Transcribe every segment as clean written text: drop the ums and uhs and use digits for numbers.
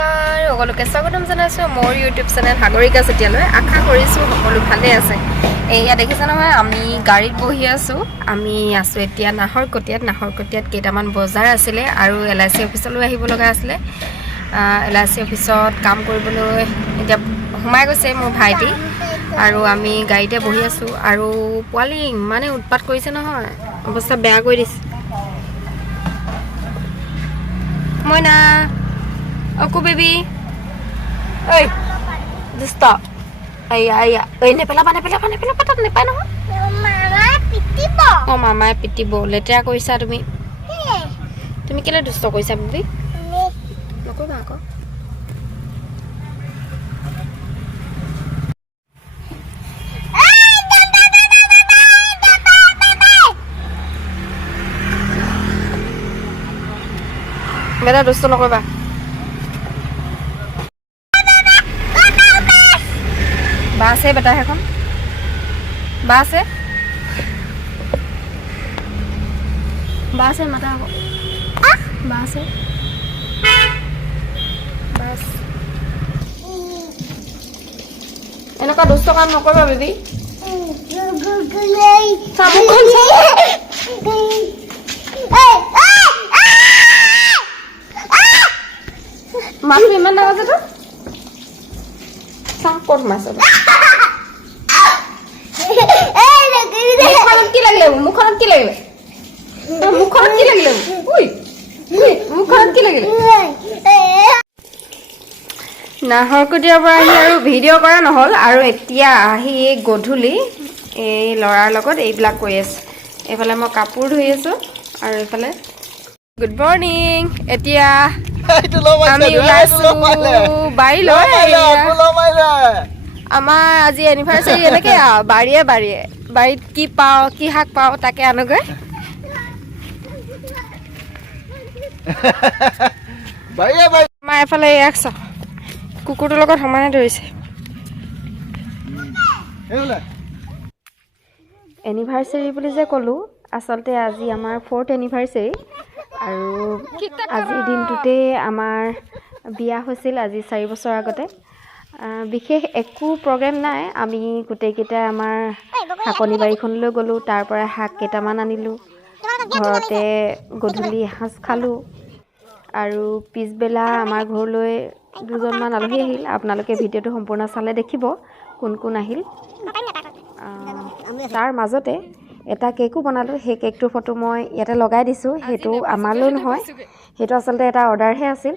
সকলোকে স্বাগতম জনাইছো মোৰ ইউটিউব চেনেল সাগৰিকা চেতিয়ালৈ। আশা কৰিছো সকলো ভালে আছে। এয়া দেখিছে নহয়, আমি গাড়ীত বহি আছো। আমি আছো এতিয়া নাহৰকটীয়াত কেইটামান বজাৰ আছিলে আৰু LIC অফিচলৈ আহিব লগা আছিলে। LIC অফিচত কাম কৰিবলৈ এতিয়া সোমাই গৈছে মোৰ ভাইটি আৰু আমি গাড়ীতে বহি আছো। আৰু পোৱালি ইমানে উৎপাত কৰিছে নহয়, অৱস্থা বেয়া কৰি দিছে। মইনা Aku baby. Oi. Dusta. Ayah. Nepela no. Mama pitibo. Oh mama pitibo. Letra koisa tumi. Tumi kela dusta koisa baby? Nokoriba ako. Beta dusta nokoriba. Bas है बेटा है कौन बास है मता को बास है बस এনেকা দুষ্ট কাম নকৰিবা বেবি মাতটো ইমান ডাঙৰ যে তো চাম ক'ত মাছ আছে মুখনত কি লাগিলে নাহৰকটীয়াৰ পৰা আহি আৰু ভিডিঅ' কৰা নহ'ল আৰু এতিয়া আহি গধূলি এই ল'ৰাৰ লগত এইবিলাক কৰি আছে। এইফালে মই কাপোৰ ধুই আছো আৰু এইফালে গুড মৰ্নিং। এতিয়া আমি ওলাইছো বাৰীলৈ। আমাৰ আজি এনিভাৰ্চাৰী এনেকে বাৰীয়ে বাৰীত কি পাওঁ কি শাক পাওঁ তাকে আনোগৈ। আমাৰ এফালে কুকুৰটোৰ লগত সমানে ধৰিছে। এনিভাৰ্চাৰী বুলি যে ক'লোঁ, আচলতে আজি আমাৰ 4th এনিভাৰ্চাৰী আৰু আজিৰ দিনটোতে আমাৰ বিয়া হৈছিল আজি 4 বছৰ আগতে। বিশেষ একো প্ৰগ্ৰেম নাই। আমি গোটেইকেইটাই আমাৰ শাকনি বাৰীখনলৈ গ'লোঁ, তাৰ পৰা শাক কেইটামান আনিলোঁ, ঘৰতে গধূলি এসাঁজ খালোঁ আৰু পিছবেলা আমাৰ ঘৰলৈ 2জনমান আলহী আহিল। আপোনালোকে ভিডিঅ'টো সম্পূৰ্ণ চালে দেখিব কোন কোন আহিল। তাৰ মাজতে এটা কেকো বনালোঁ। সেই কেকটোৰ ফটো মই ইয়াতে লগাই দিছোঁ। সেইটো আমালৈ নহয়, সেইটো আচলতে এটা অৰ্ডাৰহে আছিল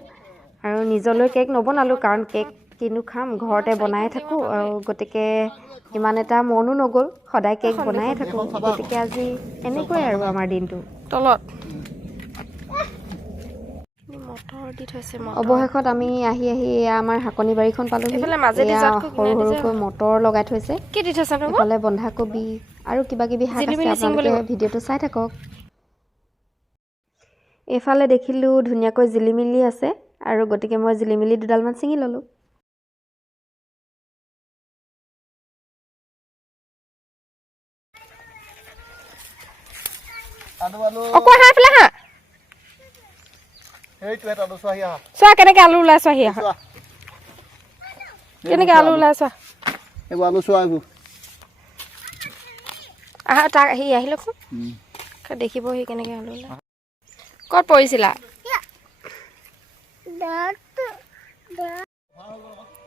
আৰু নিজলৈ কেক নবনালোঁ কাৰণ কেক কিনো খাম, ঘৰতে বনাই থাকোঁ আৰু গতিকে ইমান এটা মনো নগ'ল, সদায় কেক বনায়ে থাকোঁ। গতিকে আজি এনেকৈ আৰু আমাৰ দিনটো তলত অৱশেষত আমি আহি আমাৰ শাকনি বাৰীখন পালোঁহি। সৰুকৈ মটৰ লগাই থৈছে, এইফালে বন্ধাকবি আৰু কিবা কিবি শাক আছে। আপোনালোকে ভিডিঅ'টো চাই থাকক। এইফালে দেখিলোঁ ধুনীয়াকৈ জিলিমিলি আছে আৰু গতিকে মই জিলিমিলি 2ডালমান ছিঙি ল'লোঁ। চোৱা কেনেকে আলু ওলাই, চোৱা কেনেকে আলু ওলাই, চোৱা তাক সি আহি লওকচোন দেখিব সি কেনেকে আলু ওলাই। ক'ত পৰিছিলা?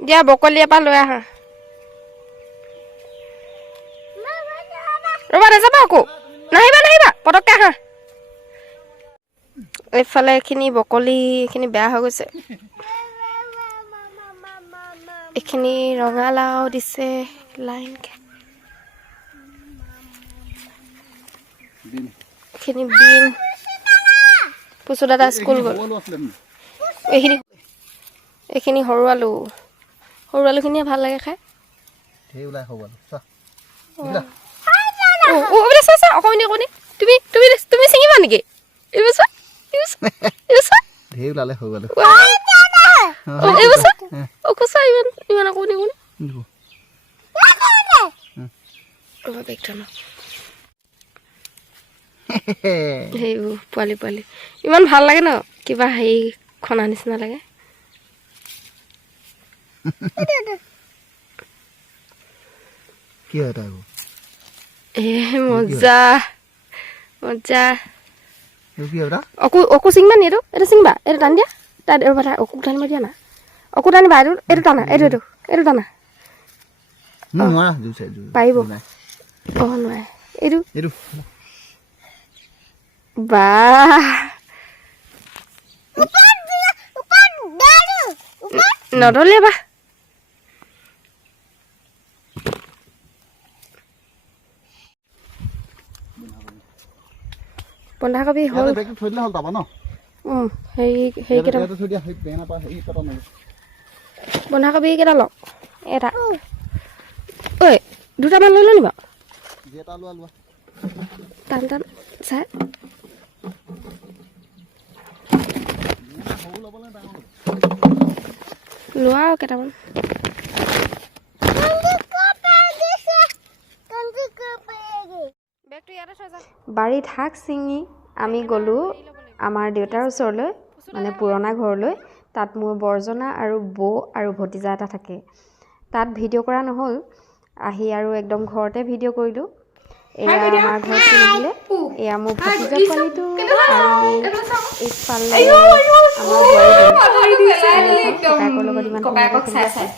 দিয়া বকলি এপাহ লৈ আহা। ৰ'বা নাযাবা আকৌ, নাহিবা পটককৈ আহা। এইফালে এইখিনি বকলি এইখিনি বেয়া হৈ গৈছে। এইখিনি ৰঙালাও দিছে লাইনকৈ, এইখিনি বিন। পুচু দাদা স্কুল গ'ল। এইখিনি সৰু আলুখিনিয়ে ভাল লাগে খাই। অকণি তুমি ছিঙিবা নেকি? সেইবোৰ পোৱালি ইমান ভাল লাগে ন, কিবা হেৰি খনা নিচিনা লাগে। কি হয় এটা মজা মজা কি হয় এটা অকু চিংবা নি এইটো চিংবা এইটো টানি দিয়া তাত অকু টানিব দিয়া না অকু টানিবা এইটো টানা এইটো টানা পাৰিব অঁ নোৱাৰে এইটো বাহ নদলে বা বন্ধাকবি হ'ল বন্ধাকবি কেইটা লওক এটা ঐ দুটামান লৈ ল নি বাৰু টান টান চাই লোৱা আৰু কেইটামান বাৰীত শাক ছিঙি আমি গ'লোঁ আমাৰ দেউতাৰ ওচৰলৈ মানে পুৰণা ঘৰলৈ তাত মোৰ বৰজনা আৰু বৌ আৰু ভতিজা এটা থাকে তাত ভিডিঅ' কৰা নহ'ল আহি আৰু একদম ঘৰতে ভিডিঅ' কৰিলোঁ এয়া আমাৰ ঘৰত আহিলে এয়া মোৰ ভতিজা পোৱালিটো আৰু এইফালে আমাৰ ককায়েকৰ লগত ইমান ককায়েকক চাই চাই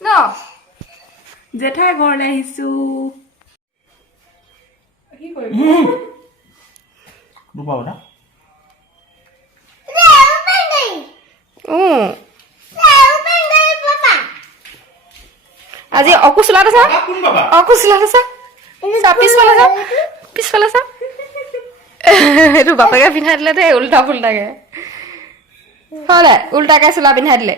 ন জেঠাই ঘৰলৈ আহিছোঁ কি কৰিবি দুপাও না আজি অকু চোলাত আছা অকু চোলাত আছা পিছফালে চা এইটো বাপেকে পিন্ধাই দিলে দেই উল্টা ফুল্টাকে হয় উল্টাকে চোলা পিন্ধাই দিলে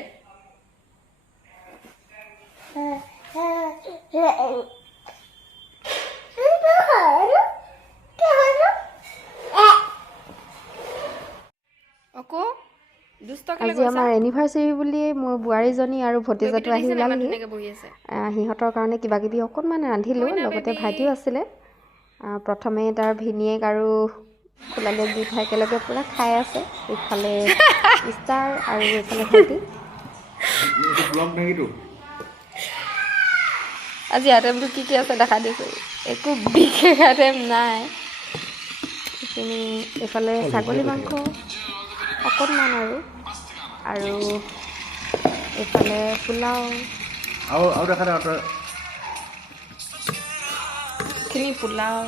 আজি আমাৰ এনিভাৰ্চাৰী বুলি মোৰ বোৱাৰীজনী আৰু ভতিজাটো আহি ওলালহি সিহঁতৰ কাৰণে কিবা কিবি অকণমান ৰান্ধিলোঁ লগতে ভাইটিও আছিলে প্ৰথমে তাৰ ভিনীয়েক আৰু খোলালীয়েক দুইটা একেলগে পূৰা খাই আছে ইফালে ষ্টাৰ আৰু এইফালে ভাইটি আজি আইটেমটো কি কি আছে দেখা দিছোঁ একো বিশেষ আইটেম নাই এইখিনি এইফালে ছাগলী মাংস অকণমান আৰু এইফালে পোলাও খিনি পোলাও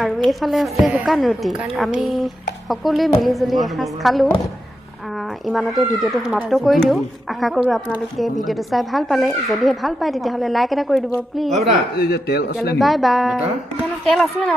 আৰু এইফালে আছে শুকান ৰুটি আমি সকলোৱে মিলিজুলি এসাঁজ খালোঁ ইমানতে ভিডিঅ'টো সমাপ্ত কৰি দিওঁ আশা কৰোঁ আপোনালোকে ভিডিঅ'টো চাই ভাল পালে যদিহে ভাল পায় তেতিয়াহ'লে লাইক এটা কৰি দিব প্লিজ বাই বাই তেল আছিলে নে